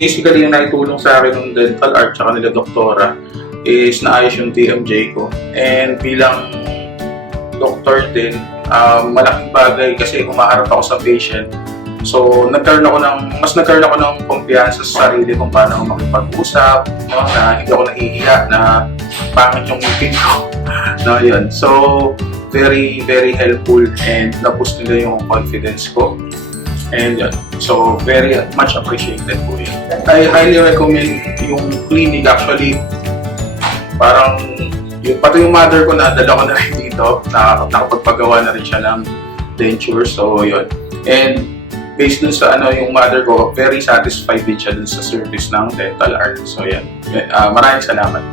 Basically, yung naitulong sa akin ng dental art tsaka nila doktora is naayos yung TMJ ko. And bilang doktor din, malaking bagay kasi humaharap ako sa patient. So, mas nagkaroon ako ng kumpiyansa sa sarili kung paano ako makipag-usap, no, na hindi ako nahihiya, na pangit yung ngipin ko. No, yun. So, very, very helpful and na-boost nila yung confidence ko. And yun. So, very much appreciated po yun. I highly recommend yung clinic. Actually, parang pati yung mother ko na dala ko na rin dito, nakapagpagawa na rin siya ng denture. So, yun. And based dun sa yung mother ko, very satisfied din siya dun sa service ng dental art. So, yan. Maraming salamat.